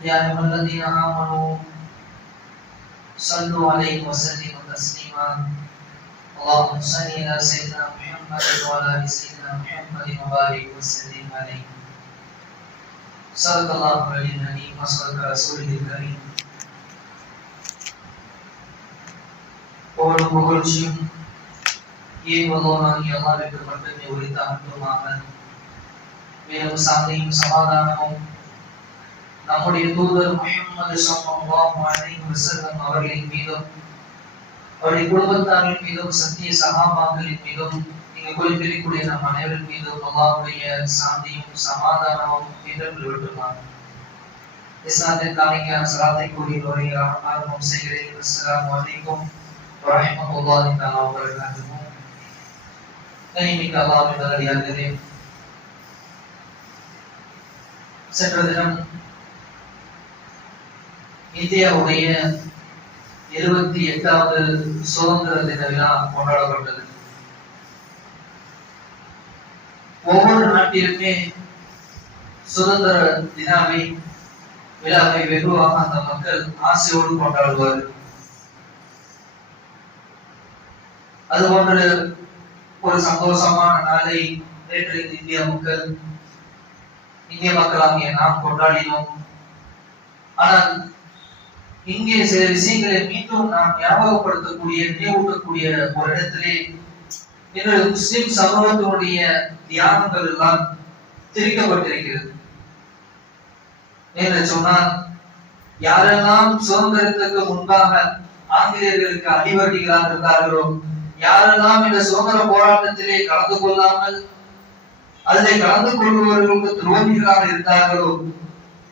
يا أيها الذين آمنوا صلوا عليه وسلموا تسليما اللهم صل على سيدنا محمد وعلى آل سيدنا محمد وبارك وسلم عليه صدق الله العلي العليم وصدق رسوله الكريم புகழும் புகழ்ச்சியும் ஏவலோனாகி அல்லாவிற்கு மட்டுமே உரித்தாகட்டுமாக மேலும் சாந்தியும் சமாதானமும் நம்முடைய தூதர் முஹம்மது ஸல்லல்லாஹு அலைஹி வஸல்லம் அவர்களின் மீதும் அவருடைய குடும்பத்தாரின் மீதும் சத்திய சகாபாக்களின் மீதும் இங்கு குறிப்பிடக்கூடிய நம் அனைவரின் மீதும் அல்லாஹ்வுடைய சாந்தியும் சமாதானமும் என்றும் விட்டுமாக இஸ்லாத்தின் காணிக்கான சலாத்தை கூறி வரை ஆரம்பம் செய்கிறேன் அஸ்ஸலாமு அலைக்கும் வரஹ்மத்துல்லாஹி தஆலா வபரகாத்துஹு கனிமிக்க அல்லாஹ்வின் நல்லடியார்களே சென்ற தினம் இந்தியாவுடைய இருபத்தி எட்டாவது சுதந்திர தின விழா கொண்டாடப்பட்டது. ஒவ்வொரு நாட்டிலுமே சுதந்திர தினாவை விழாவை வெகுவாக அந்த மக்கள் ஆசையோடு அது அதுபோன்று ஒரு சந்தோஷமான நாளை நேற்று இந்திய மக்கள் இந்திய மக்களாகிய நாம் கொண்டாடினோம். ஆனால் இங்கே சில விஷயங்களை மீண்டும் நாம் ஞாபகப்படுத்தக்கூடிய நினைவூட்டக்கூடிய ஒரு இடத்திலே இன்று முஸ்லிம் சமூகத்தினுடைய தியாகங்கள் எல்லாம் திரிக்கப்பட்டிருக்கிறது. என்று சொன்னால் யாரெல்லாம் சுதந்திரத்துக்கு முன்பாக ஆங்கிலேயர்களுக்கு அடிவட்டிகளாக இருந்தார்களோ யாரெல்லாம் இந்த சுதந்திர போராட்டத்திலே கலந்து கொள்ளாமல் அதிலே கலந்து கொள்பவர்களுக்கு துரோகிகளாக இருந்தார்களோ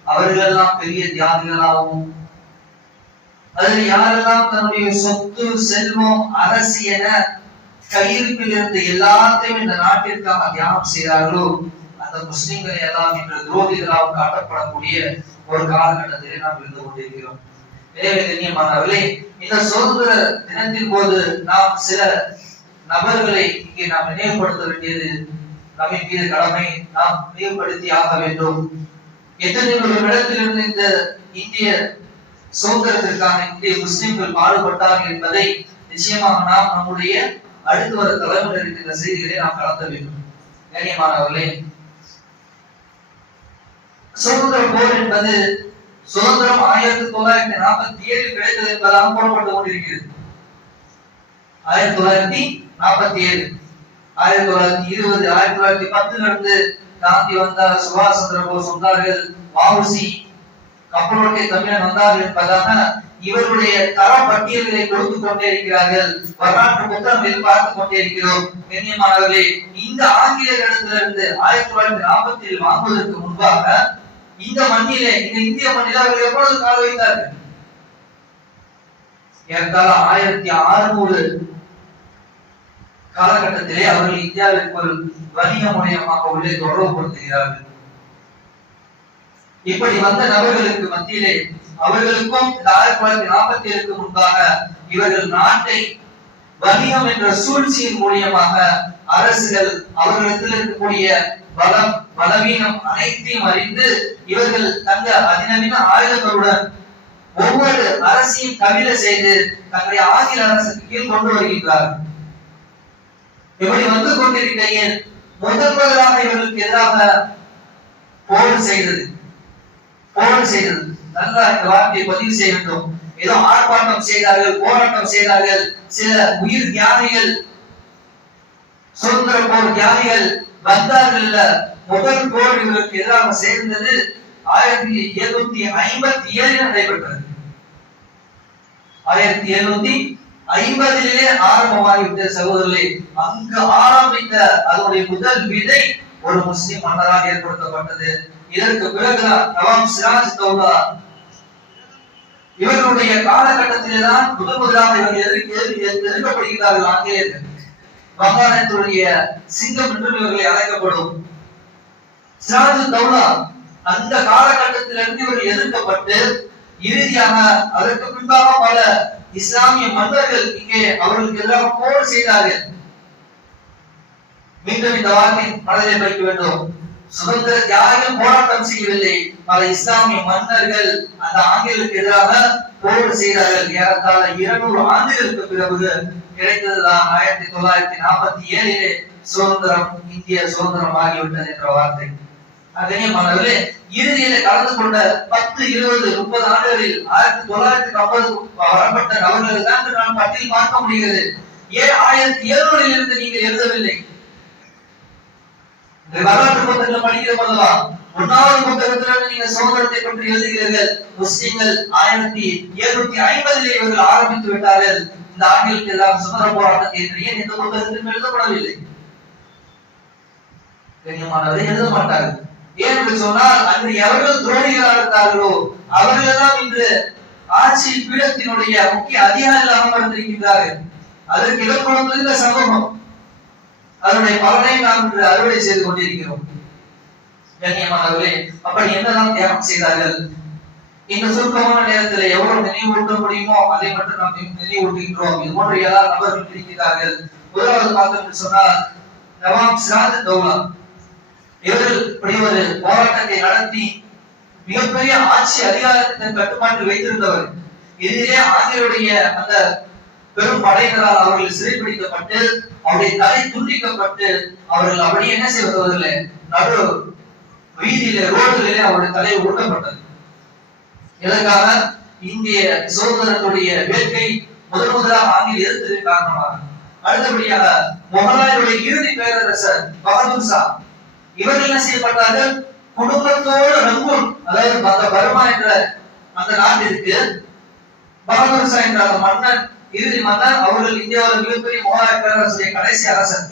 அவர்களெல்லாம் பெரிய தியாகிகளாகவும் அதில் யாரெல்லாம் தன்னுடைய சொத்து செல்வம் அரசு என கையிருப்பில் இருந்து எல்லாத்தையும் இந்த நாட்டிற்காக தியாகம் செய்தார்களோ அந்த முஸ்லிம்களை எல்லாம் இன்று துரோகிகளாக காட்டப்படக்கூடிய ஒரு காலகட்டத்திலே நாம் இருந்து கொண்டிருக்கிறோம். எனவே கண்ணியமானவர்களே இந்த சுதந்திர தினத்தின் போது நாம் சில நபர்களை இங்கே நாம் நினைவுபடுத்த வேண்டியது நம்மை மீது கடமை நாம் நினைவுபடுத்தி ஆக வேண்டும். எத்தனை ஒரு இடத்திலிருந்து இந்த இந்திய சுதந்திரத்திற்காக இந்திய முஸ்லிம்கள் பாடுபட்டார்கள் என்பதை நிச்சயமாக நாம் நம்முடைய அடுத்து வர தலைமுறை இருக்கின்ற செய்திகளை நாம் கடத்த வேண்டும். கண்ணியமானவர்களே சுதந்திர போர் என்பது சுதந்திரம் ஆயிரத்தி தொள்ளாயிரத்தி நாற்பத்தி ஏழில் கிடைத்தது என்பதாக போடப்பட்டு கொண்டிருக்கிறது. ஆயிரத்தி தொள்ளாயிரத்தி நாற்பத்தி ஏழு ஆயிரத்தி தொள்ளாயிரத்தி இருபது ஆயிரத்தி தொள்ளாயிரத்தி பத்துல இருந்து காந்தி வந்தார் சுபாஷ் சந்திர போஸ் வந்தார்கள் வாவுசி கப்பலோட்டிய தமிழன் வந்தார்கள் என்பதாக இவருடைய தர பட்டியல்களை கொடுத்து கொண்டே இருக்கிறார்கள். வரலாற்று புத்தகங்களில் பார்த்து கொண்டே இருக்கிறோம். கண்ணியமானவர்களே இந்த ஆங்கிலேயர்களிடத்திலிருந்து ஆயிரத்தி தொள்ளாயிரத்தி நாற்பத்தி ஏழு வாங்குவதற்கு முன்பாக இந்த மண்ணிலே இந்த இந்திய மண்ணில அவர்கள் எவ்வளவு கால் வைத்தார்கள்? ஏறத்தாழ ஆயிரத்தி அறுநூறு காலகட்டத்திலே அவர்கள் இந்தியாவிற்கு ஒரு வணிக முனையமாக உள்ளே தொடர்புபடுத்துகிறார்கள். இப்படி வந்த நபர்களுக்கு மத்தியிலே அவர்களுக்கும் இந்த ஆயிரத்தி தொள்ளாயிரத்தி நாற்பத்தி ஏழுக்கு முன்பாக இவர்கள் நாட்டை வணிகம் என்ற சூழ்ச்சியின் மூலியமாக அரசுகள் அவர்களிடத்தில் இருக்கக்கூடிய பலம் பலவீனம் அனைத்தையும் அறிந்து இவர்கள் தங்க அதிநவீன ஆயுதங்களுடன் ஒவ்வொரு அரசையும் கவிழ செய்து தங்களுடைய ஆங்கில அரசுக்கு கீழ் கொண்டு வருகின்றார்கள். இப்படி வந்து கொண்டிருக்கையில் முதல் முதலாக இவர்களுக்கு எதிராக போர் செய்தது. போராட்டம் செய்தது. நல்லா இந்த வார்த்தையை பதிவு செய்ய வேண்டும். ஏதோ ஆர்ப்பாட்டம் செய்தார்கள் போராட்டம் செய்தார்கள். சில உயிர் தியாகிகள் சுதந்திர போர் தியாகிகள் வந்தார்கள் முதல் போர் இவருக்கு எதிராக சேர்ந்தது ஆயிரத்தி எழுநூத்தி ஐம்பத்தி ஏழில் நடைபெற்றது. ஆயிரத்தி எழுநூத்தி ஐம்பதிலே ஆரம்பமாகிவிட்ட சகோதரர்களே. அங்கு ஆரம்பித்த அதனுடைய முதல் விதை ஒரு முஸ்லிம் மன்னராக ஏற்படுத்தப்பட்டது. இதற்கு பிறகுதான் நவாப் சிராஜ் தௌலா இவர்களுடைய காலகட்டத்திலே தான் முதல் முதலாக இவர்கள் எதிர்க்கப்படுகிறார்கள் ஆங்கிலேயர்கள் வங்காளத்துடைய சிங்கம் என்று இவர்களை அழைக்கப்படும். சிராஜ் தௌலா அந்த காலகட்டத்திலிருந்து இவர்கள் எதிர்க்கப்பட்டு இறுதியாக அதற்கு பின்பாக பல இஸ்லாமிய மன்னர்கள் இங்கே அவர்களுக்கு எதிராக போர் செய்தார்கள். மீண்டும் இந்த வார்த்தை மனதில் வைக்க வேண்டும். சுதந்திர தியாகிகள் போராட்டம் செய்யவில்லை. பல இஸ்லாமிய மன்னர்கள் அந்த ஆங்கிலுக்கு எதிராக போர் செய்தார்கள். ஏறத்தாழ இருநூறு ஆண்டுகளுக்கு பிறகு கிடைத்ததுதான் ஆயிரத்தி தொள்ளாயிரத்தி நாற்பத்தி ஏழிலே சுதந்திரம் இந்திய சுதந்திரம் ஆகிவிட்டது என்ற வார்த்தை. கண்ணியமானவர்களே இறுதியில கலந்து கொண்ட பத்து இருபது முப்பது ஆண்டுகளில் ஆயிரத்தி தொள்ளாயிரத்தி ஐம்பது வரப்பட்ட நபர்கள் தான் நாம் பட்டியல் பார்க்க முடிகிறது. ஏன் ஆயிரத்தி எழுநூறில் இருந்து நீங்கள் எழுதவில்லை? வரலாற்று புத்தகத்தில் படிக்கிற அல்லவா ஒன்னாவது புத்தகத்திலிருந்து நீங்க சுதந்திரத்தை பற்றி எழுதுகிறீர்கள். முஸ்லிம்கள் ஆயிரத்தி எழுநூத்தி ஐம்பதிலே இவர்கள் ஆரம்பித்து விட்டார்கள். இந்த ஆங்கிலத்தில் எல்லாம் சுதந்திர போராட்டத்தை என்று ஏன் எந்த புத்தகத்திலும் எழுதப்படவில்லை? கண்ணியமானவரை எழுத மாட்டார்கள் ஏன் என்று சொன்னால் அன்று எவர்கள் துரோகிகளாக இருந்தார்களோ அவர்கள் தான் இன்று ஆட்சி பீடத்தினுடைய முக்கிய அதிகாரிகளாக அமர்ந்திருக்கின்றார்கள். அதற்கு இடம் கொடுத்திருந்த சமூகம் அதனுடைய பலனை நாம் இன்று அறுவடை செய்து கொண்டிருக்கிறோம். கண்ணியமானவர்களே அப்படி என்னெல்லாம் தியாகம் செய்தார்கள்? இந்த சுருக்கமான நேரத்தில் எவ்வளவு நினைவூட்ட முடியுமோ அதை மட்டும் நாம் நினைவூட்டுகின்றோம். இது போன்ற ஏதாவது நபர்கள் இருக்கிறார்கள். முதலாவது பார்த்தோம் சொன்னால் நவாப் சிராஜ் தௌலா. இவர் இப்படி ஒரு போராட்டத்தை நடத்தி மிகப்பெரிய ஆட்சி அதிகாரத்தின் கட்டுப்பாட்டில் வைத்திருந்தவர். இதிலே ஆங்கிலேயுடைய அந்த பெரும் படையினரால் அவர்கள் சிறைப்பிடிக்கப்பட்டு அவருடைய தலை துண்டிக்கப்பட்டு அவர்கள் அப்படி என்ன செய்வதில்லை? நடு வீதியில ரோடுகளிலே அவருடைய தலை ஊட்டப்பட்டது இதற்காக இந்திய சுதந்திரத்துடைய வேட்கை முதல் முதலாக ஆங்கில எதிர்த்ததன் காரணமாக. அடுத்தபடியாக முகலாயருடைய இறுதி பேரரசர் பகதூர் சா இவர்கள் என்ன செய்யப்பட்டார்கள்? குடும்பத்தோடு ரங்கூன் அதாவது பர்மா என்ற அந்த நாட்டிற்கு பகதூர் சா என்ற மன்னர் மன்னன் இறுதி மன்னர் அவர்கள் இந்தியாவில் மிகப்பெரிய முகலாய பேரரசுடைய கடைசி அரசர்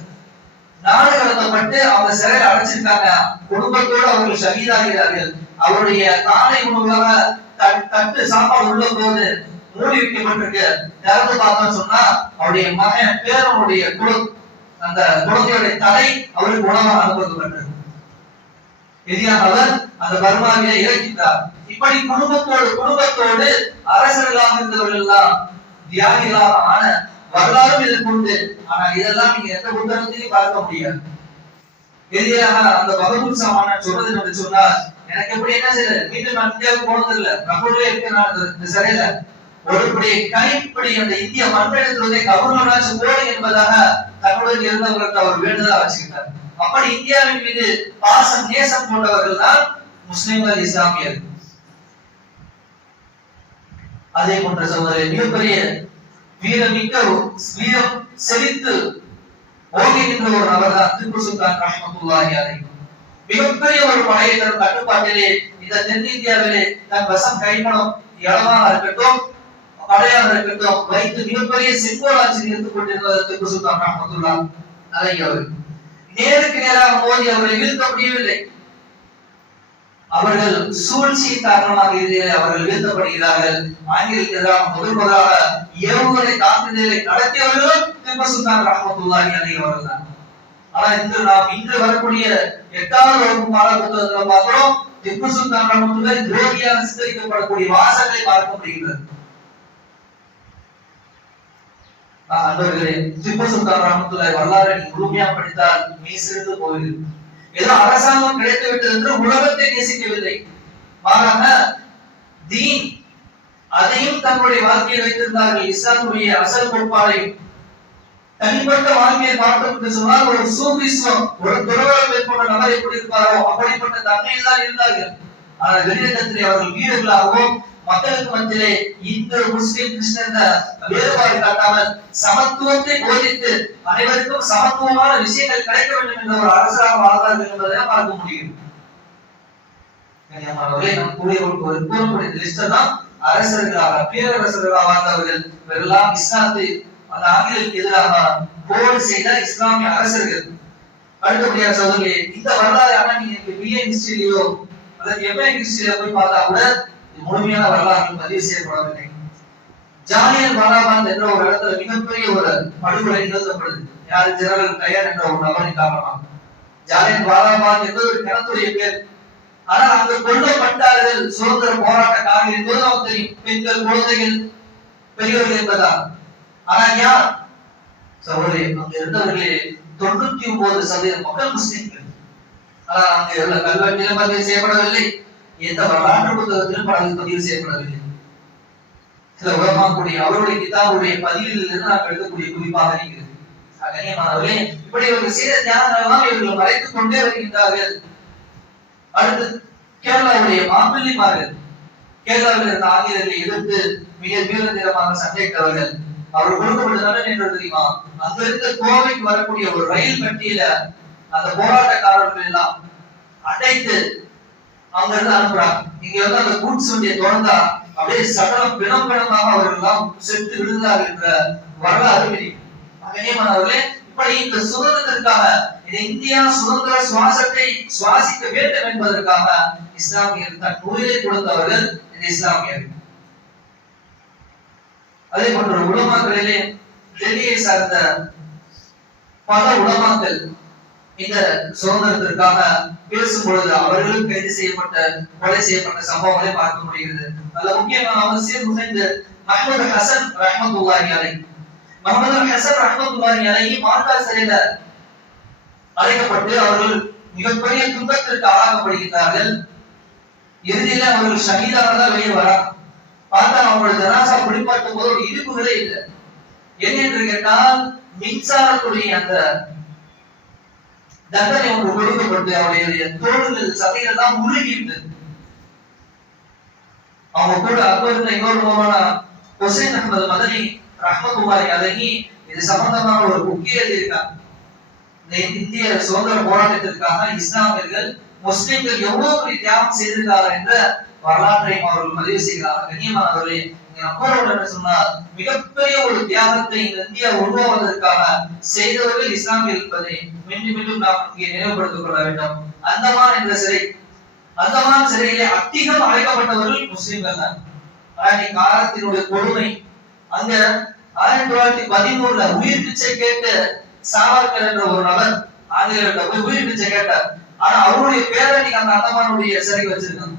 நாடு கடத்தப்பட்டு அவங்க சிறையில் அடைச்சிருக்காங்க. குடும்பத்தோடு அவர்கள் ஷஹீதாகிறார்கள் அவருடைய காலை உணவாக தட்டு சாப்பாடு உள்ள போது மூடி வைக்கப்பட்டிருக்கு. திறந்து பார்த்தோம்னு சொன்னா அவருடைய மகன் பேரனுடைய குழு அந்த குழந்தையுடைய தலை அவருக்கு உணவாக அனுப்பப்பட்டது எதிராக அவர் அந்த பர்மாவிலே இறக்கின்றார் இப்படி குடும்பத்தோடு குடும்பத்தோடு அரசர்களாக இருந்தவர்கள் எல்லாம் தியாகிகளாக வரலாறும் இதற்கு உண்டு. ஆனா இதெல்லாம் நீங்க எந்த புத்தகத்திலையும் பார்க்க முடியாது. எதிராக அந்த பகதூர் சாமான சொல்றது என்று சொன்னால் எனக்கு எப்படி என்ன செய்யல மீண்டும் நான் இந்தியாவுக்கு போனது இல்ல. கபூர்ல இருக்க நான் இந்த- சிறையில ஒருபடி கைப்படி அந்த இந்திய மண்ணிடத்திலே கபூர்லாச்சும் போடு என்பதாக தன்னுடன் இருந்தவர்களுக்கு அவர் வேண்டுதலா வச்சுக்கிட்டார். அப்படி இந்தியாவின் மீது பாசம் நேசம் கொண்டவர்கள் தான் முஸ்லிம்கள் இஸ்லாமியர்கள். அதே போன்ற சகோதரர் மிகப்பெரிய வீரமிக்க வீரம் செழித்து ஓங்குகின்ற ஒரு நபர் தான் திப்பு சுல்தான் ரஹமத்துல்லாஹி அலைஹி. மிகப்பெரிய ஒரு படையை தரும் கட்டுப்பாட்டிலே இந்த தென்னிந்தியாவிலே தன் வசம் கைமணம் இளமாக இருக்கட்டும் படையாக இருக்கட்டும் வைத்து மிகப்பெரிய செங்கோலாட்சி இருந்து கொண்டிருந்தது திப்பு சுல்தான் ரஹமத்துல்லா அலைஹி அவர்கள். நேருக்கு நேராக மோதி அவர்களை வீழ்த்த முடியவில்லை. அவர்கள் சூழ்ச்சி காரணமாக அவர்கள் வீழ்த்தப்படுகிறார்கள். ஆங்கிலத்துக்கு எதிராக முதல் முதலாக ஏவுகணை தாக்குதலை நடத்தியவர்களும் திப்பு சுல்தான் ரஹமத்துல்லாஹி அலி அவர்கள் தான் ஆனா இன்று நாம் இன்று வரக்கூடிய எட்டாவது வகுப்பு பாட புத்தகத்துல பார்க்கிறோம். திப்பு சுல்தான் ரஹமத்துல்லாஹி துரோகியாக சித்தரிக்கப்படக்கூடிய வாசங்களை பார்க்க முடிகிறது. அன்பர்களே திப்பு சுல்தான் ரஹமத்துல்லாஹி வரலாறு முழுமையா படித்தால் மீசிருந்து போகிறது ஏதோ அரசாங்கம் கிடைத்து விட்டது என்று உலகத்தை நேசிக்கவில்லை. மாறாக தீன் அதையும் தன்னுடைய வாழ்க்கையில் வைத்திருந்தார்கள். இஸ்லாமுடைய அசல் கோட்பாடை தனிப்பட்ட வாழ்க்கையை பார்த்தோம் என்று சொன்னால் ஒரு சூபிஸ்வம் ஒரு துறவரம் மேற்கொண்ட நபர் எப்படி இருப்பாரோ அப்படிப்பட்ட தன்மையில் தான் இருந்தார்கள். வெளியிடத்திலே அவர்கள் வீரர்களாகவும் மக்களுக்கு மத்தியிலே இந்து முஸ்லிம் கிறிஸ்தன் வேறுபாடு காட்டாமல் சமத்துவத்தை போதித்து அனைவருக்கும் சமத்துவமான விஷயங்கள் கிடைக்க வேண்டும் என்ற ஒரு அரசாக வாழ்வார்கள் என்பதை பார்க்க முடியும். கண்ணியமானவர்களே, நம் கூறிய ஒரு கூறக்கூடிய லிஸ்ட் தான். அரசர்களாக பேரரசர்களாக வாழ்ந்தவர்கள் இவரெல்லாம் இஸ்லாத்தை அந்த ஆங்கிலத்துக்கு எதிராக போர் செய்த இஸ்லாமிய அரசர்கள். அடுத்தபடியாக சோதரிகளே இந்த வரலாறு ஆனா நீங்க பிஏ ஹிஸ்டரியோ அல்லது எம்ஏ ஹிஸ்டரியில போய் பார்த்தா கூட முழுமையான வரலாறு பதிவு செய்யப்படவில்லை. ஜாலியன் வாலாபாத் என்ற ஒரு இடத்துல மிகப்பெரிய ஒரு படுகொலை நிகழ்த்தப்படுது. யாரு ஜெனரல் கையர் என்ற ஒரு நபரின் காரணமாக ஜாலியன் வாலாபாத் என்பது ஒரு கிணத்துடைய பேர். ஆனால் அங்கு கொல்லப்பட்டார்கள் சுதந்திர போராட்டக்காரர்கள் என்பது நமக்கு தெரியும் பெண்கள் குழந்தைகள் பெரியவர்கள் என்பதால். ஆனால் யார்? சகோதரி அங்கு இருந்தவர்களே தொண்ணூத்தி ஒன்பது சதவீத மக்கள் முஸ்லிம்கள். கல்வெட்டிலும் பதிவு செய்யப்படவில்லை. எந்த வரலாற்று புத்தகத்திலும் படகு பதிவு செய்யப்படவில்லை. சில உலமாக்கூடிய அவருடைய கிதாபுடைய பதிவில் இருந்து நாம் எடுக்கக்கூடிய குறிப்பாக இருக்கிறது. கண்ணியமானவர்களே இப்படி இவர்கள் செய்த தியானங்களெல்லாம் இவர்கள் மறைத்துக் கொண்டே வருகின்றார்கள். அடுத்து கேரளாவுடைய மாப்பிள்ளைமார்கள் கேரளாவில் இருந்த ஆங்கிலேயர்களை எதிர்த்து மிக வீரதீரமாக சண்டையிட்டவர்கள். அவர் கொடுக்கப்பட்ட தண்டனை என்ன தெரியுமா? அங்க இருந்த கோவைக்கு வரக்கூடிய ஒரு ரயில் பட்டியல அந்த போராட்டக்காரர்கள் எல்லாம் அடைத்து அங்க இருந்து அனுப்புறாங்க இங்க வந்து அந்த கூட்ஸ் வண்டியை திறந்தா அப்படியே சடலம் பிணம் பிணமாக அவர்கள் எல்லாம் செத்து விழுந்தார் என்ற வரலாறு இருக்கு. கண்ணியமானவர்களே இப்படி இந்த சுதந்திரத்திற்காக இந்தியா சுதந்திர சுவாசத்தை சுவாசிக்க வேண்டும் என்பதற்காக இஸ்லாமியர் தன் உயிரை கொடுத்தவர்கள் இந்த இஸ்லாமியர் அதே போன்ற உலமாக்களிலே டெல்லியை சார்ந்த பல உலமாக்கள் இந்த சுதந்திரத்திற்காக பேசும் பொழுது அவர்களும் கைது செய்யப்பட்ட கொலை செய்யப்பட்ட சம்பவங்களை பார்க்க முடிகிறது. அதுல முக்கியமான அவசியம் இந்த மஹமது ஹசன் ரஹமத்துல்லாஹி அலை. முகமது ஹசன் ரஹமத்துல்லாஹி அலை மார்க்கா சிறையில அழைக்கப்பட்டு அவர்கள் மிகப்பெரிய துன்பத்திற்கு ஆளாக்கப்படுகிறார்கள் இறுதியில அவர்கள் ஷஹீதாக தான் வெளியே வரா பார்த்தா அவங்களோட ஜனாசா குடிப்பாட்டும் போது ஒரு இருப்புகளே இல்லை. என்ன என்று கேட்டால் மின்சாரத்துடைய அந்த தண்டனை ஒன்று கொடுக்கப்பட்டு அவருடைய தோல்கள் சதைகள் தான் உருகிட்டு அவங்க கூட அப்ப இன்னொரு முகமான ஹுசைன் அகமது மதனி ரஹமத்துல்லாஹி அலைஹி இது சம்பந்தமான ஒரு முக்கிய எழுதியிருக்காங்க. இந்திய சுதந்திர போராட்டத்திற்காக இஸ்லாமியர்கள் முஸ்லிம்கள் எவ்வளவு பெரிய தியாகம் செய்திருக்கிறார்கள் என்ற வரலாற்றையும் அவர்கள் பதிவு செய்கிறார்கள். கண்ணியமானவர்களே அப்போது சொன்னார் மிகப்பெரிய ஒரு தியாகத்தை இந்தியா உருவாவதற்காக செய்தவர்கள் இஸ்லாம் இருப்பதை மீண்டும் மீண்டும் நாம் இங்கே நினைவுபடுத்திக் கொள்ள வேண்டும். அந்தமான் என்ற சிறை அந்தமான் சிறையிலே அதிகம் அழைக்கப்பட்டவர்கள் முஸ்லிம்கள் தான். ஆனா காலத்தினுடைய கொடுமை அங்க ஆயிரத்தி தொள்ளாயிரத்தி பதிமூணுல உயிர் பிச்சை கேட்டு சாவர்கர் என்ற ஒரு நபர் ஆங்கிலேயர்கிட்ட போய் உயிர் பிச்சை கேட்டார். ஆனா அவருடைய பேரை நீங்க அந்த அந்தமானுடைய சிறைக்கு வச்சிருக்காங்க.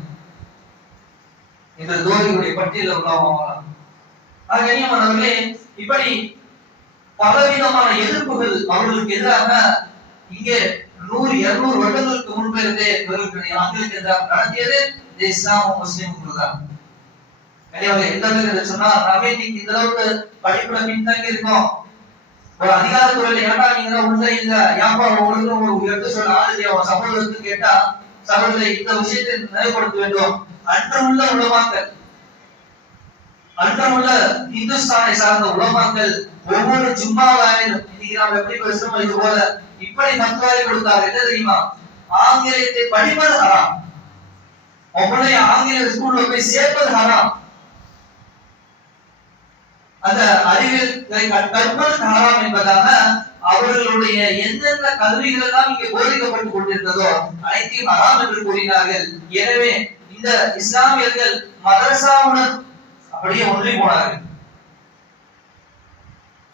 இந்த தோழிகளுடைய பட்டியல உள்ளவங்களாம் ஆக கண்ணியமானவர்களே இப்படி பலவிதமான எதிர்ப்புகள் அவர்களுக்கு எதிராக இங்கே நூறு இருநூறு வருடங்களுக்கு முன்பு இருந்தே இவர்களுக்கு ஆங்கிலத்துக்கு எதிராக நடத்தியது இஸ்லாம் முஸ்லீம் தான் கண்ணியவர்களே எந்த அளவுக்கு சொன்னா நாமே இன்னைக்கு இந்த அளவுக்கு படிப்புல பின்தங்கி இருக்கோம். ஒரு அதிகாரத்துறையில ஏன்டா நீங்க உள்ள இல்ல ஏன்பா ஒழுங்கு ஒரு எடுத்து சொல்ல ஆளு அவன் உன் கேட்டா சமூகத்தை இந்த விஷயத்தை நினைவுபடுத்த வேண்டும். அன்றமுள்ள உலமாக்கள் அன்றமுள்ள இந்துஸ்தானை சார்ந்த உலமாக்கள் ஒவ்வொரு ஜும்மாவாயிலும். இன்னைக்கு நாம் எப்படி பேசுறோம் இது போல இப்படி மக்களை கொடுத்தார். என்ன தெரியுமா? ஆங்கிலத்தை படிப்பது ஹராம். உங்களுடைய ஆங்கில ஸ்கூல்ல போய் சேர்ப்பது ஹராம். அந்த அறிவியல் கற்பது ஹராம் என்பதாக அவர்களுடைய எந்தெந்த கல்விகள் எல்லாம் இங்கே போதிக்கப்பட்டு கொண்டிருந்ததோ அனைத்தையும் ஹராம் என்று கூறினார்கள். எனவே இந்த இஸ்லாமியர்கள் மதரசாவுடன் அப்படியே ஒன்றி போனார்கள்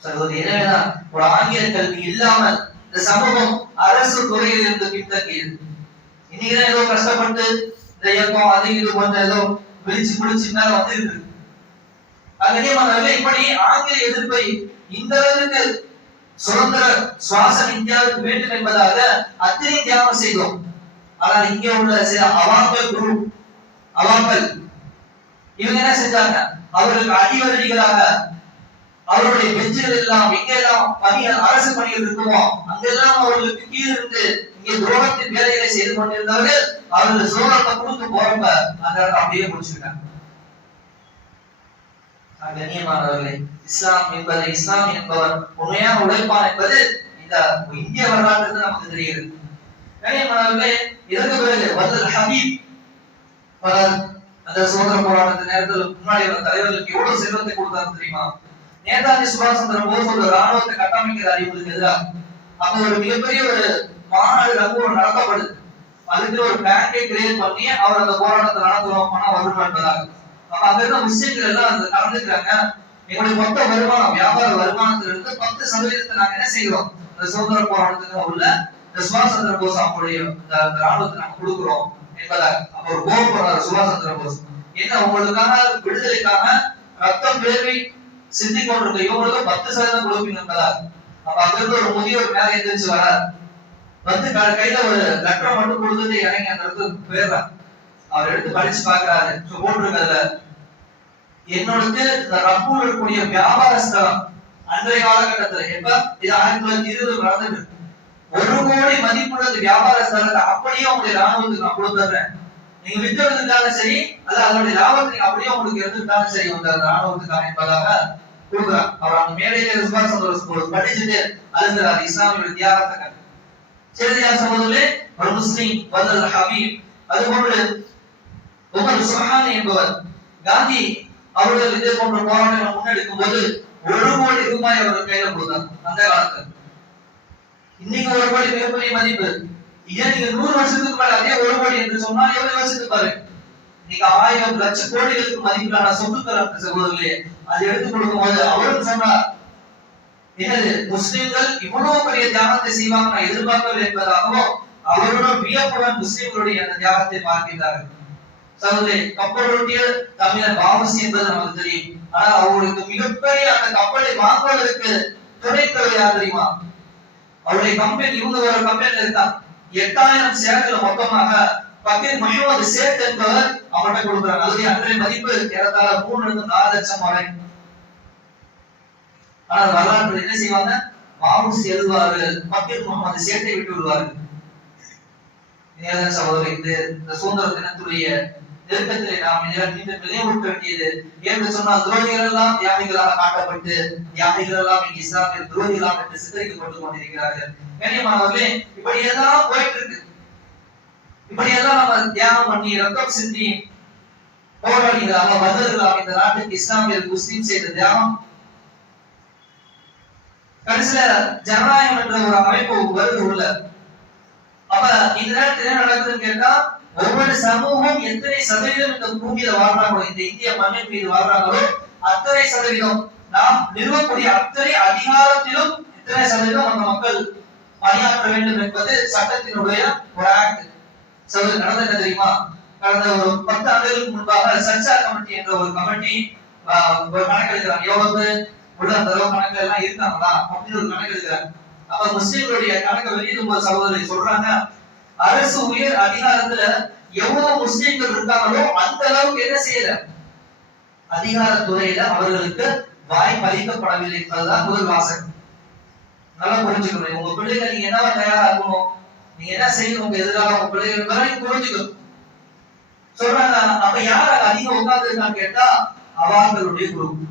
சகோதரி எனவேதான் ஒரு ஆங்கில கல்வி இல்லாமல் இந்த சமூகம் அரசு துறையில் இருந்து பின்தங்கியது. இன்னைக்குதான் ஏதோ கஷ்டப்பட்டு இந்த இயக்கம் அது இது போன்ற ஏதோ விழிச்சு பிடிச்சு மேல வந்து இருக்கு. கண்ணியமானவர்களே இப்படி ஆங்கில எதிர்ப்பை இந்த அளவுக்கு சுதந்திர சுவாசம் இந்தியாவுக்கு வேண்டும் என்பதாக அத்தனை தியாகம் செய்தோம். ஆனால் இங்கே உள்ள சில அவாங்க குரூப் அவாங்கள் இவங்க என்ன செஞ்சாங்க? அவர்களுக்கு அடிவரடிகளாக அவருடைய பெஞ்சுகள் எல்லாம் எங்கெல்லாம் பணிகள் அரசு பணிகள் இருக்குமோ அங்கெல்லாம் அவர்களுக்கு கீழ் இருந்து இங்கே துரோகத்தின் வேலைகளை செய்து கொண்டிருந்தவர்கள் அவர்கள் சோழத்தை கொடுத்து போறப்ப அந்த அப்படியே முடிச்சுட்டாங்க கண்ணியமானவர்களே இஸ்லாம் என்பது இஸ்லாம் என்பவர் உண்மையான உழைப்பான் என்பது இந்த இந்திய வரலாற்று நமக்கு தெரிகிறது. கண்ணியமானவர்களே இதற்கு பிறகு வல்லல் ஹபீப் பலர் அந்த சுதந்திர போராட்ட நேரத்தில் முன்னாடி வந்த தலைவர்களுக்கு எவ்வளவு செல்வத்தை கொடுத்தாரு தெரியுமா? நேதாஜி சுபாஷ் சந்திர போஸ் ஒரு ராணுவத்தை கட்டமைக்கிற அறிவுக்கு எதிராக. அப்ப ஒரு மிகப்பெரிய ஒரு மாநாடு ரங்கூர் நடத்தப்படுது அதுக்கு ஒரு பேங்கை கிரியேட் பண்ணி அவர் அந்த போராட்டத்தை நடத்துவோம் பணம் வரும் என்பதாக. அப்ப அங்க இருந்த முஸ்லிம்கள் எல்லாம் அந்த கலந்துக்கிறாங்க எங்களுடைய மொத்த வருமானம் வியாபார வருமானத்திலிருந்து பத்து சதவீதத்தை நாங்க என்ன செய்கிறோம் இந்த சுதந்திர போராட்டத்துக்கு உள்ள இந்த சுபாஷ் சந்திர போஸ் அவங்களுடைய அந்த ராணுவத்தை நாங்க கொடுக்குறோம். என்பதாக அப்ப ஒரு சுபாஷ் சந்திர போஸ். என்ன உங்களுக்காக விடுதலைக்காக ரத்தம் வேர்வை சிந்தி கொண்டிருக்க இவங்களுக்கு பத்து சதவீதம் கொடுப்பீங்க என்பதாக அப்ப அங்க இருந்து ஒரு முதியோர் மேல எந்திரிச்சு வரார். வந்து கையில ஒரு லெட்டர் மட்டும் கொடுத்துட்டு இறங்கி அந்த இடத்துக்கு போயிடுறான் அவர் எடுத்து படிச்சு பாக்குறாரு So, போட்டிருக்கிறதுல என்னோடது இந்த ரப்பூர் இருக்கக்கூடிய வியாபார ஸ்தலம் அன்றைய காலகட்டத்துல எப்ப? இது ஆயிரத்தி தொள்ளாயிரத்தி இருபது நடந்தது ஒரு கோடி மதிப்புள்ள வியாபார ஸ்தலத்தை அப்படியே உங்களுடைய ராணுவத்துக்கு நான் கொடுத்துறேன். நீங்க வித்துறதுக்காக சரி அல்ல அதனுடைய லாபத்தை அப்படியே உங்களுக்கு எடுத்துட்டாலும் சரி உங்க அந்த ராணுவத்துக்காக என்பதாக கொடுக்குறான் அவர் அந்த மேடையில விசுவாசம் ஒரு படிச்சுட்டு அழுகிறார். இஸ்லாமியோட தியாகத்தை கண்டு. சரி சகோதரர்களே? ஒரு முஸ்லீம் வல்லல் ஹபீப். அதுபோன்று உமர் சுஹானி என்பவர். காந்தி அவர்கள் இதே போன்ற போராட்டங்களை முன்னெடுக்கும் போது ஒரு கோடி ரூபாய் அவர் கையில கொடுத்தார் அந்த காலத்துல. இன்னைக்கு ஒரு கோடி மிகப்பெரிய மதிப்பு. இதே நீங்க நூறு வருஷத்துக்கு மேல அதே ஒரு கோடி என்று சொன்னால் எவ்வளவு வருஷத்துக்கு பாரு? இன்னைக்கு ஆயிரம் லட்சம் கோடிகளுக்கு மதிப்பிலான சொத்துக்கள் அந்த சகோதரர்களே அது எடுத்து கொடுக்கும் போது அவரும் சொன்னார் என்னது முஸ்லிம்கள் இவ்வளவு பெரிய தியாகத்தை செய்வாங்க? நான் எதிர்பார்க்கவில்லை என்பதாகவும் அவருடன் வியப்புடன் முஸ்லிம்களுடைய அந்த தியாகத்தை பார்க்கின்றார்கள். சகோதரி கப்பலுடைய தமிழர் பாவசி என்பது நமக்கு தெரியும். ஆனா அவர்களுக்கு மிகப்பெரிய அந்த கப்பலை வாங்குவதற்கு துணை தலைவர் யார் தெரியுமா? அவருடைய கம்பெனி இவங்க ஒரு கம்பெனில இருக்காங்க எட்டாயிரம் ஷேர்கள் மொத்தமாக பக்கீர் முகமது சேட் என்பவர் அவர்கிட்ட கொடுக்கிறார். அதுவே அன்றைய மதிப்பு ஏறத்தாழ மூணு இருந்து நாலு லட்சம் வரை. ஆனால் வரலாற்று என்ன செய்வாங்க? மாவுசி எழுதுவாரு பக்கீர் முகமது சேட்டை விட்டு விடுவார்கள் சகோதரி இந்த இந்த சுதந்திர தினத்துடைய நெருக்கத்திலே நாம் இதெல்லாம் மீண்டும் வேண்டியது என்று சொன்னால் துரோகிகள் எல்லாம் தியாகிகளாக காட்டப்பட்டு தியாகிகள் எல்லாம் இங்கு இஸ்லாமிய துரோகிகளாக என்று சித்தரிக்கப்பட்டு கொண்டிருக்கிறார்கள். கண்ணியமானவர்களே இப்படி எல்லாம் போயிட்டு இருக்கு இப்படி எல்லாம் நம்ம தியானம் பண்ணி ரத்தம் சிந்தி போராடிகளாக வந்தர்களாக இந்த நாட்டுக்கு இஸ்லாமியர் முஸ்லீம் செய்த தியானம். கடைசியில ஜனநாயகம் என்ற ஒரு அமைப்பு வருது உள்ள. அப்ப இந்த நேரத்தில் என்ன நடக்குதுன்னு கேட்டா ஒவ்வொரு சமூகம் எத்தனை சதவீதம் இந்த பூமியில வாழ்றாங்களோ இந்த இந்திய மண்ணின் மீது வாழ்றாங்களோ அத்தனை சதவீதம் நாம் நிறுவக்கூடிய அத்தனை அதிகாரத்திலும் எத்தனை சதவீதம் அந்த மக்கள் பணியாற்ற வேண்டும் என்பது சட்டத்தினுடைய ஒரு ஆக்ட் சொல்றது நடந்தது என்ன தெரியுமா? கடந்த ஒரு பத்து ஆண்டுகளுக்கு முன்பாக சர்ச்சா கமிட்டி என்ற ஒரு கமிட்டி ஒரு கணக்கு எழுதுறாங்க எவ்வளவு உள்ள அந்த அளவு கணக்கு எல்லாம் இருக்காங்களா? அப்படின்னு ஒரு கணக்கு எழுதுறாங்க அப்ப முஸ்லீம்களுடைய கணக்கை வெளியிடும் போது சகோதரி சொல்றாங்க அரசு உயர் அதிகாரத்துல எவ்வளவு முஸ்லிம்கள் இருக்காங்களோ அந்த அளவுக்கு என்ன செய்யல? அதிகாரத்துறையில அவர்களுக்கு வாய்ப்பு அளிக்கப்படவில்லை. என்பதுதான் முதல் வாசகம். நல்லா புரிஞ்சுக்கணும். உங்க பிள்ளைகள் நீங்க என்னவா தயாரா இருக்கணும்? நீங்க என்ன செய்யணும்? உங்க எதிராக உங்க பிள்ளைகள் நீங்க புரிஞ்சுக்கணும். சொல்றாங்க அப்ப யார் அதிகம் உட்கார்ந்து இருக்கான்னு கேட்டா அவாங்களுடைய குரூப்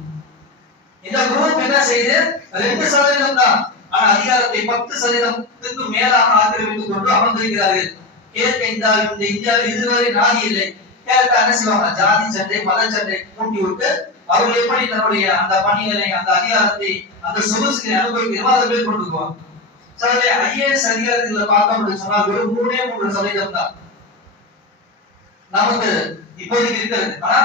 இந்த குரூப் என்ன செய்யுது ரெண்டு சதவீதம் தான் ஆனால் அதிகாரத்தை பத்து சதவீதத்துக்கு மேலாக ஆக்கிரமித்துக் கொண்டு அமர்ந்திருக்கிறார்கள். கேட்க இந்த இந்த இந்தியாவில் இதுவரை நாதி இல்லை. கேட்க என்ன செய்வாங்க? ஜாதி சண்டை மத சண்டை கூட்டி விட்டு அவர்கள் எப்படி தன்னுடைய அந்த பணிகளை அந்த அதிகாரத்தை அந்த சொகுசுகளை அனுபவிக்கிறோமோ அதை மேல் கொண்டு போவாங்க? ஐஏஎஸ் அதிகாரத்தில் பார்த்தோம் அப்படின்னு சொன்னா வெறும் மூணே மூன்று சதவீதம் தான். நமக்கு இப்போதைக்கு இருக்கிறது. ஆனா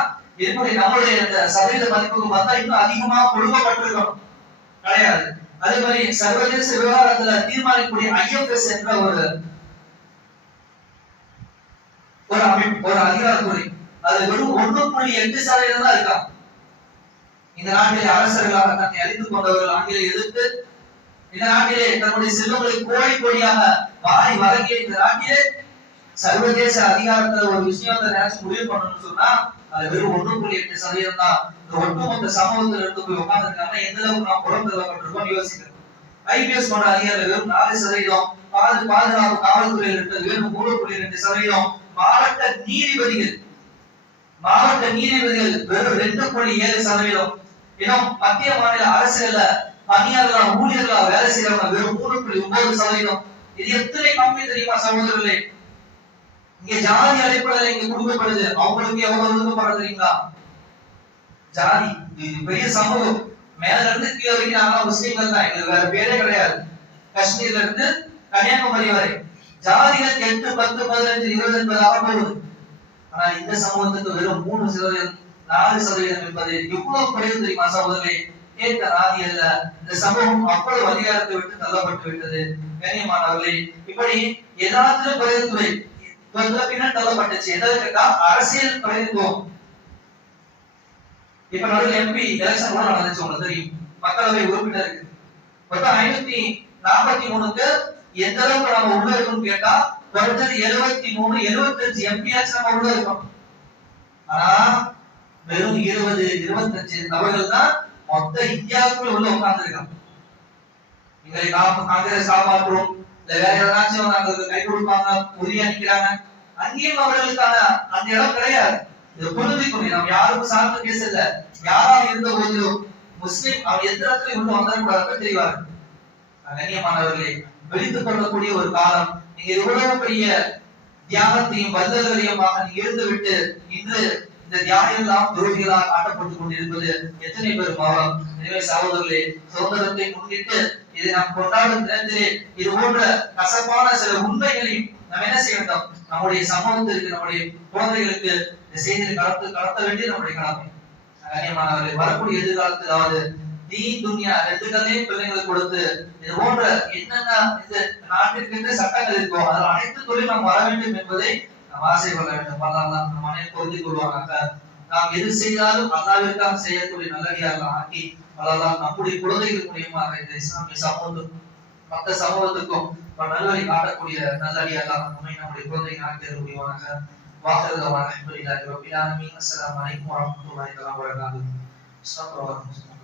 எப்படி நம்மளுடைய அந்த சதவீத மதிப்புக்கு பார்த்தா இன்னும் அதிகமா கொடுக்கப்பட்டிருக்கணும். கிடையாது. அதே மாதிரி சர்வதேச விவகாரத்துல தீர்மானிக்கக்கூடிய ஐஎஃப்எஸ் என்ற ஒரு ஒரு அமைப்பு ஒரு அதிகாரத்துறை அது வெறும் ஒண்ணு புள்ளி எட்டு சதவீதம் தான் இருக்கா? இந்த நாட்டிலே அரசர்களாக தன்னை அறிந்து கொண்டவர்கள் ஆங்கில எதிர்த்து இந்த நாட்டிலே தன்னுடைய செல்வங்களை கோடி கோடியாக வாய் வழங்கிய இந்த நாட்டிலே சர்வதேச அதிகாரத்துல ஒரு விஷயத்தை நினைச்சு முடிவு பண்ணணும்னு சொன்னா அது வெறும் ஒண்ணு புள்ளி எட்டு சதவீதம் தான் இந்த ஒட்டுமொத்த சமூகத்துல இருந்து போய் உட்கார்ந்துருக்காங்க எந்த அளவுக்கு நாம் புறம் தள்ளப்பட்டிருக்கோம் யோசிக்கிறோம் ஐபிஎஸ் போன்ற அதிகாரிகள் வெறும் நாலு சதவீதம் பாது பாதுகாப்பு காவல்துறையில் இருக்கிறது வெறும் மூணு புள்ளி ரெண்டு சதவீதம். மாவட்ட நீதிபதிகள் மாவட்ட நீதிபதிகள் வெறும் ரெண்டு புள்ளி ஏழு சதவீதம். இன்னும் மத்திய மாநில அரசுகள்ல பணியாளர்களா ஊழியர்களா வேலை செய்யறவங்க வெறும் மூணு புள்ளி ஒன்பது சதவீதம். இது எத்தனை கம்மி தெரியுமா சகோதரர்களே? இங்க ஜாதி அடிப்படையில இங்க கொடுக்கப்படுது. அவங்களுக்கு எவ்வளவு ஒதுக்கப்படுறது தெரியுங்களா? ஜாதி. இது பெரிய சமூகம். மேல இருந்து கீழே வரைக்கும் நாங்க முஸ்லீம்கள் தான். எங்களுக்கு வேற பேரே கிடையாது. காஷ்மீர்ல இருந்து கன்னியாகுமரி வரை. ஜாதிகள் எட்டு பத்து பதினஞ்சு இருபது என்பதாக போகுது ஆனா இந்த சமூகத்துக்கு வெறும் மூணு சதவீதம் நாலு சதவீதம் என்பது எவ்வளவு குறைவு தெரியுமா சகோதரே கேட்ட ஆதி அல்ல. இந்த சமூகம் அவ்வளவு அதிகாரத்தை விட்டு தள்ளப்பட்டு விட்டது. கண்ணியமானவர்களே இப்படி ஏதாவது பிரதித்துறை பின்னர் தள்ளப்பட்டுச்சு எதற்கா அரசியல் பிரதித்துவம் இப்ப நடுவில் எம்பி எலெக்ஷன் கூட நடந்துச்சு உங்களுக்கு தெரியும். மக்களவை உறுப்பினருக்கு. மொத்தம் ஐநூத்தி நாற்பத்தி மூணுக்கு எந்த அளவுக்கு நம்ம உள்ள இருக்கோம்னு கேட்டா குறைஞ்சது எழுபத்தி மூணு எழுபத்தஞ்சு எம்பியாச்சும் நம்ம உள்ள இருக்கோம். ஆனா வெறும் இருபது இருபத்தஞ்சு நபர்கள் தான் மொத்த இந்தியாவுக்குள்ள உள்ள உட்கார்ந்துருக்காங்க. எங்களை காப்ப காங்கிரஸ் காப்பாற்றும் வேற யாராச்சும் நாங்களுக்கு கை கொடுப்பாங்க உறுதியா நிக்கிறாங்க அங்கேயும் அவர்களுக்கான அந்த இடம் கிடையாது. இது புரிஞ்சுக்கணும் நம்ம யாருக்கும் சார்ந்து பேசல. யாரா இருந்த போதிலும் முஸ்லிம் அவர் எந்த இடத்துல உள்ள வந்துடக்கூடாதுன்னு தெரிவாங்க கண்ணியமானவர்களே வெடித்துக் கொள்ளக்கூடிய ஒரு காலம். நீங்க இவ்வளவு பெரிய தியாகத்தையும் பந்தல்களையுமாக நீங்க இருந்து விட்டு இன்று இந்த தியானியெல்லாம் துரோகிகளால் காட்டப்பட்டுக் கொண்டிருப்பது எத்தனை பேர் பாவம்? எனவே சகோதரர்களே சுதந்திரத்தை முன்னிட்டு இதை நாம் கொண்டாடும் நேரத்திலே இது போன்ற கசப்பான சில உண்மைகளையும் நாம் என்ன செய்ய வேண்டும்? நம்முடைய சமூகத்திற்கு நம்முடைய குழந்தைகளுக்கு இந்த செய்தியை கடத்த கலத்த வேண்டியது நம்முடைய கடமை. கண்ணியமானவர்களை வரக்கூடிய எதிர்காலத்திலாவது தீ துன்யா ரெண்டுகளையும் பிள்ளைங்களுக்கு கொடுத்து இது போன்ற என்னென்ன இந்த நாட்டிற்கு சட்டங்கள் இருக்கோ அதில் அனைத்து தொழில் நாம் வர வேண்டும் என்பதை நாம் ஆசை கொள்ள வேண்டும் அல்லாஹ் நம் அனைவரும் பொருந்திக் கொள்வாங்க. நாம் எது செய்தாலும் அல்லாவிற்காக செய்யக்கூடிய நல்லடியாக ஆக்கி அல்லாஹ் நம்முடைய குழந்தைகள் மூலியமாக இந்த இஸ்லாமிய சமூகத்துக்கும் மற்ற சமூகத்துக்கும் ஒரு காட்டக்கூடிய நல்லடியாக நம்மை நம்முடைய குழந்தைகள் ஆக்கி முடிவாங்க வாக்குறதவான அல்ஹம்துலில்லாஹி ரப்பில் ஆலமீன் அஸ்ஸலாமு அலைக்கும் வரஹ்மத்துல்லாஹி வபரகாத்துஹு. அஸ்ஸலாமு அலைக்கும்